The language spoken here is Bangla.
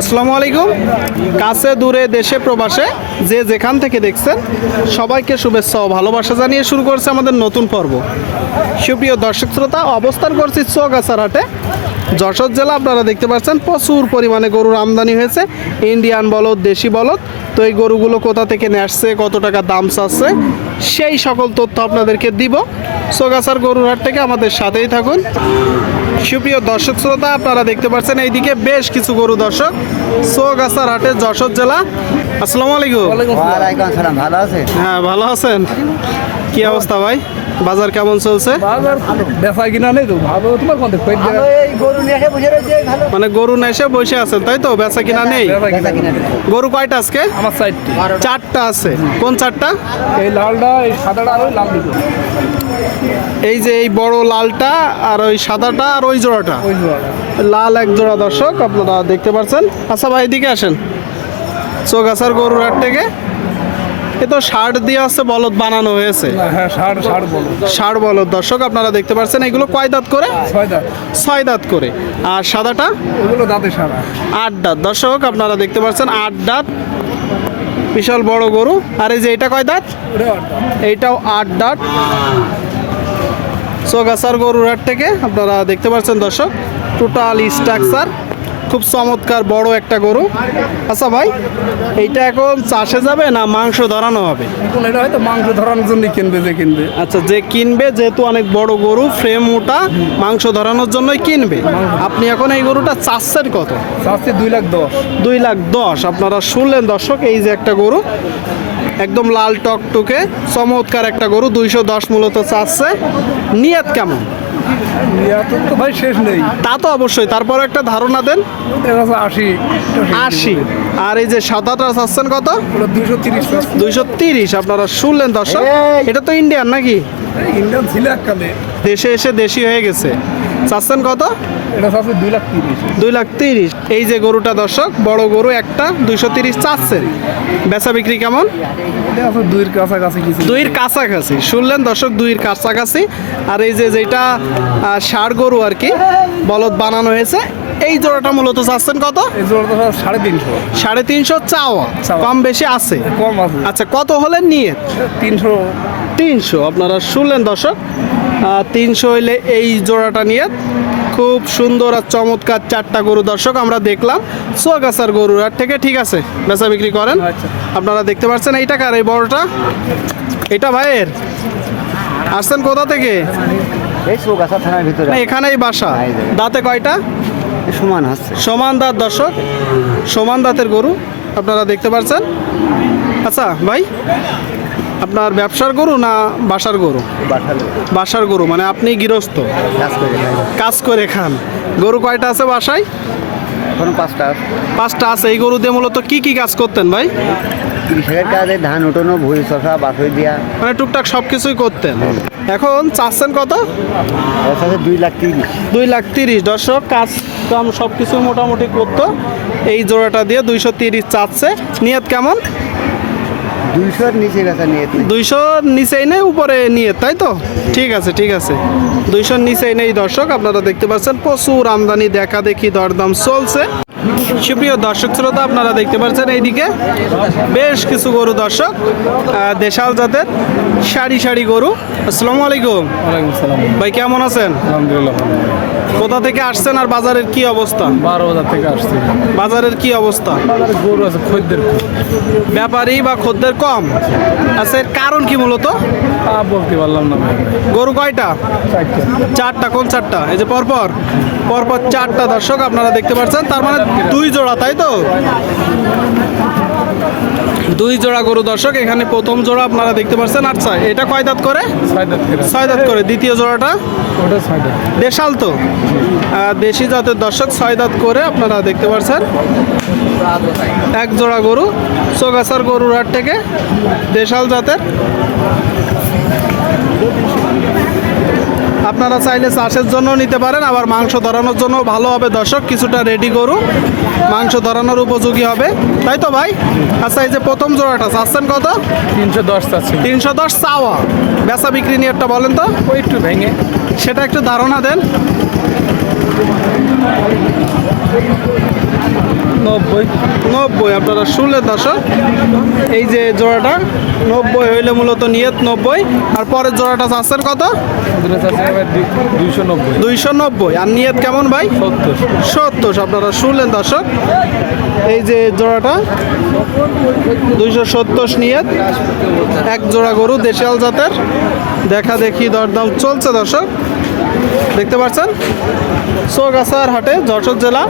আসসালামু আলাইকুম। কাছে দূরে দেশে প্রবাসে যে যেখান থেকে দেখছেন, সবাইকে শুভেচ্ছা ও ভালোবাসা জানিয়ে শুরু করছে আমাদের নতুন পর্ব। সুপ্রিয় দর্শক শ্রোতা, অবস্থান করছি চৌগাছার হাটে। যশোর জেলা আপনারা দেখতে পাচ্ছেন, প্রচুর পরিমাণে গরুর আমদানি হয়েছে। ইন্ডিয়ান বলদ, দেশি বলদ, তো এই গরুগুলো কোথা থেকে নিয়ে আসছে, কত টাকা দাম চাচ্ছে, সেই সকল তথ্য আপনাদেরকে দিব। চৌগাছার গরুর হাট থেকে আমাদের সাথেই থাকুন। সুপ্রিয় দর্শক শ্রোতা আপনারা দেখতে পাচ্ছেন এইদিকে বেশ কিছু গরু দর্শক। সোগাছার হাটে যশোর জেলা। আসসালামু আলাইকুম। ভালো আছেন? হ্যাঁ ভালো আছেন। কি অবস্থা ভাই? বাজার কেমন চলছে? বেচা কিনা নেই তো ভালো। তোমার কোন পেট আমি এই গরু নিয়ে এসে বসে রয়েছে ভালো। মানে গরু না এসে বসে আছেন তাই তো? বেচা কিনা নেই? কিনা নেই। গরু কয়টা আজকে? আমার সাইডটি চারটা আছে। কোন চারটা? এই লালটা এই সাদাটা আর লাল এই যে এই বড় লালটা আর ওই সাদাটা আর ওই জোড়াটা? লাল এক জোড়া দর্শক আপনারা দেখতে পাচ্ছেন আচ্ছা ভাই এদিকে আসেন। চৌগাছার গরুর হাট থেকে। এ তো শার্ট দিয়ে আছে বলদ বানানো হয়েছে। হ্যাঁ ষাট ষাট বলদ। দর্শক আপনারা দেখতে পাচ্ছেন এগুলো কয় দাঁত করে? ছয় দাঁত। ছয় দাঁত করে। আর সাদাটা? ওগুলো দাঁতে সারা আট দাঁত। দর্শক আপনারা দেখতে পাচ্ছেন আট দাঁত। বিশাল বড় গরু। আর এই যে এটা কয় দাঁত? ওটা আট দাঁত। এইটাও আট দাঁত। সোগাছার গরুর হাট থেকে আপনারা দেখতে পাচ্ছেন দর্শক টোটাল স্ট্রাকচার খুব চমৎকার বড় একটা গরু। আচ্ছা ভাই এইটা এখন চাষে যাবে না মাংস ধরানো হবে? এটা হয়তো মাংস ধরানোর জন্য কিনবে যে কিনবে। আচ্ছা যে কিনবে যেহেতু অনেক বড় গরু ফ্রেম ওটা মাংস ধরানোর জন্যই কিনবে। আপনি এখন এই গরুটা চাষের কত? চাচ্ছে দুই লাখ দশ। দুই লাখ দশ। আপনারা শুনলেন দর্শক এই যে একটা গরু একদম লাল টকটকে চমৎকার একটা গরু দুইশো দশ মূলত চাচ্ছে। নিয়ত কেমন? নিয়াত তো ভাই শেষ নেই। তা তো অবশ্যই। তারপর একটা ধারণা দেন। আশি আশি। আর এই যে সাদাটা চাচ্ছেন কত? দুইশো তিরিশ দুইশো তিরিশ। আপনারা শুনলেন দর্শক? এটা তো ইন্ডিয়ান নাকি? ইন্ডিয়ান ছিল এককালে দেশে এসে দেশি হয়ে গেছে। চাচ্ছেন কত? এটা চাচ্ছে দুই লাখ তিরিশ। দুই লাখ তিরিশ। এই যে গরুটা দর্শক বড় গরু একটা দুইশো তিরিশ চাচ্ছেন বেচা বিক্রি কেমন? আছে দুইয়ের কাছাকাছি কিছু। দুইয়ের কাছাকাছি। শুনলেন দর্শক দুইয়ের কাছাকাছি। আর এই যে যেটা ষাড় গরু আর কি বলদ বানানো হয়েছে এই জোড়াটা মূলত চাচ্ছেন কত? এই জোড়াটা সাড়ে তিনশো। সাড়ে তিনশো চাওয়া। কম বেশি আছে? কম আছে। আচ্ছা কত হলে নিয়ে? তিনশো। তিনশো। আপনারা শুনলেন দর্শক তিনশো হইলে এই জোড়াটা নিয়ে খুব সুন্দর আর চমৎকার চারটা গরু দর্শক আমরা দেখলাম। সোয়াগাছার গরুর হাট থেকে ঠিক আছে? বেচা বিক্রি করেন। আচ্ছা। আপনারা দেখতে পাচ্ছেন এইটা কার এই বড়টা? এটা ভাইয়ের? আসছেন কোথা থেকে? এখানেই বাসা। দাঁতে কয়টা? সমান হচ্ছে সমান দাঁত দর্শক। সমান দাঁতের গরু আপনারা দেখতে পাচ্ছেন। আচ্ছা ভাই? আপনার ব্যবসার গরু না বাসার গরু? বাসার গরু। মানে আপনি গৃহস্থ? কাজ করে খান। গরু কয়টা আছে বাসায়? এখন পাঁচটা পাঁচটা আছে। এই গরু দিয়ে মূলত কি কি কাজ করতেন ভাই? কৃষকের কাজে ধান উঠানো ভুঁড়ি চষা বাছই দিয়া। মানে টুকটাক সব কিছুই করতেন এখন চাচ্ছেন কত? দুই লাখ তিরিশ। দুই লাখ তিরিশ। দর্শক কাজ কাম সব কিছু মোটামুটি করতো। এই জোড়াটা দিয়ে দুইশো তিরিশ চাচ্ছে। নিয়ত কেমন? দুইশোর নিচে বেচা নিয়ে দুইশো নিচেই নেই উপরে নিয়ে তাই তো? ঠিক আছে ঠিক আছে। দুইশোর নিচেই নেই দর্শক আপনারা দেখতে পাচ্ছেন প্রচুর আমদানি দেখা দেখি দরদাম চলছে। সুপ্রিয় দর্শক শ্রোতা আপনারা দেখতে পাচ্ছেন এইদিকে বেশ কিছু গরু দর্শক দেশাল জাতের সারি সারি গরু। আসসালামু আলাইকুম। সালাম ভাই কেমন আছেন? আলহামদুলিল্লাহ কোথা থেকে আসছেন আর বাজারের কি অবস্থা? বারো বাজার থেকে আসছি। বাজারের কি অবস্থা? বাজারে গরু আছে খদ্দের ব্যাপারী বা খদ্দের কম? আচ্ছা এর কারণ কি মূলত? বলতে পারলাম না ভাই। গরু কয়টা? চারটা কোন চারটা? এই যে পরপর। পরপর চারটা দর্শক আপনারা দেখতে পাচ্ছেন তার মানে দুই জোড়া তাই তো? দুই জোড়া গরু দর্শক এখানে প্রথম জোড়া আপনারা দেখতে পাচ্ছেন। আচ্ছা এটা কয় দাঁত করে? ছয় দাঁত করে। দ্বিতীয় জোড়াটা? ওটা ছয় দাঁত। দেশাল তো? দেশি জাতের দর্শক ছয় দাঁত করে আপনারা দেখতে পাচ্ছেন। এক জোড়া গরু চোগাছার গরুর হাট থেকে দেশাল জাতের। আপনারা চাইলে চাষের জন্য নিতে পারেন আবার মাংস ধরানোর জন্য ভালো হবে। দর্শক কিছুটা রেডি করুন মাংস ধরানোর উপযোগী হবে। তাই তো ভাই? আচ্ছা এই যে প্রথম জোড়াটা চাচ্ছেন কত? তিনশো দশ চাচ্ছি। তিনশো দশ চাওয়া। বেচা বিক্রি নিয়ে একটা বলেন তো। ওই একটু ভেঙে। সেটা একটু ধারণা দেন। নব্বই নব্বই আপনারা শুনলেন দর্শক এই যে জোড়াটা নব্বই হইলে মূলত নিয়ত নব্বই আর পরের জোড়াটা চাষের কত? দুইশো নব্বই। দুইশো নব্বই আর নিয়ত কেমন ভাই? সত্তর। সত্তর আপনারা শুনলেন দর্শক এই যে জোড়াটা দুইশো সত্তর নিয়ত এক জোড়া গরু দেশাল জাতের। দেখা দেখি দরদাম চলছে দর্শক। দেখতে পাচ্ছেন? সোগাছার হাটে যশোর জেলা